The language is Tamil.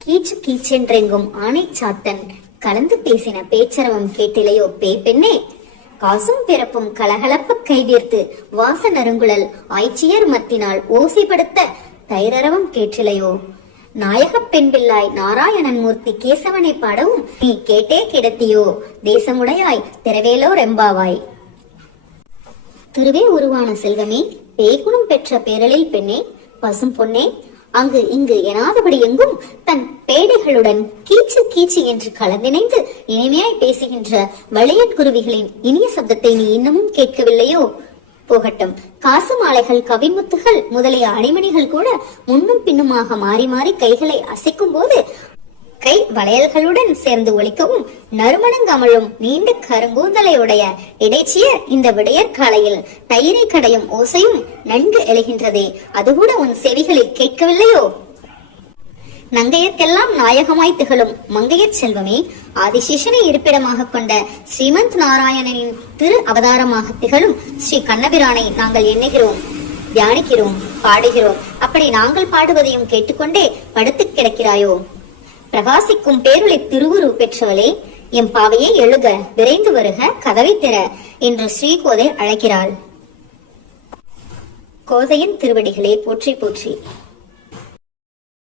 கீச்சு கீச்சென்றெங்கும் ஆணை சாத்தன் கலந்து பேசின பேச்சரவம் கேட்டிலையோ பேய் பெண்ணே. காசும் பிறப்பும் கலகலப்ப கைவீர்த்து வாச நறுங்குழல் ஆய்ச்சியர் மத்தினால் ஓசிப்படுத்த தைரரவம் கேட்டிலையோ. நாயகப் பெண் பிள்ளாய் நாராயணன் மூர்த்தி கேசவனை பாடவும் நீ கேட்டே கிடத்தியோ. தேசமுடையாய் திரவேலோ ரெம்பாவாய். திருவே உருவான செல்வமே, பேய்குணம் பெற்ற பேரலில் பெண்ணே, பசும் பொன்னே, அங்கு இங்கு எனாதபடி எங்கும் தன் பேடைகளுடன் கீச்சு கீச்சு என்று கலந்திணைந்து இனிமையாய் பேசுகின்ற வளையன் குருவிகளின் இனிய சப்தத்தை நீ இன்னமும் கேட்கவில்லையோ? போகட்டும். காசு மாலைகள், கவிமுத்துகள் முதலிய அணிமணிகள் கூட முன்னும் பின்னுமாக மாறி மாறி கைகளை அசைக்கும் போது கை வளையல்களுடன் சேர்ந்து ஒலிக்கவும் நறுமணங்கமழும் நீண்ட கருங்கூந்தலையுடைய இடைச்சிய இந்த விடையற் காலையில் தயிரை கடையும் ஓசையும் நன்கு எழுகின்றதே, அது கூட உன் செவிகளில் கேட்கவில்லையோ? நங்கையர்க்கெல்லாம் நாயகமாய் திகழும் மங்கையர் செல்வமே, ஆதிசேஷனை இருப்பிடமாக கொண்ட ஸ்ரீமந்த் நாராயணனின் திரு அவதாரமாக திகழும் ஸ்ரீ கண்ணபிரானை நாங்கள் எண்ணுகிறோம், தியானிக்கிறோம், பாடுகிறோம். அப்படி நாங்கள் பாடுவதையும் கேட்டுக்கொண்டே படுத்து கிடக்கிறாயோ? பிரகாசிக்கும் பேருளை திருவுரு பெற்றவளே, எம் பாவையை எழுக, விரைந்து வருக, கதவை திற என்று ஸ்ரீகோதை அழைக்கிறாள். கோதையின் திருவடிகளே போற்றி போற்றி.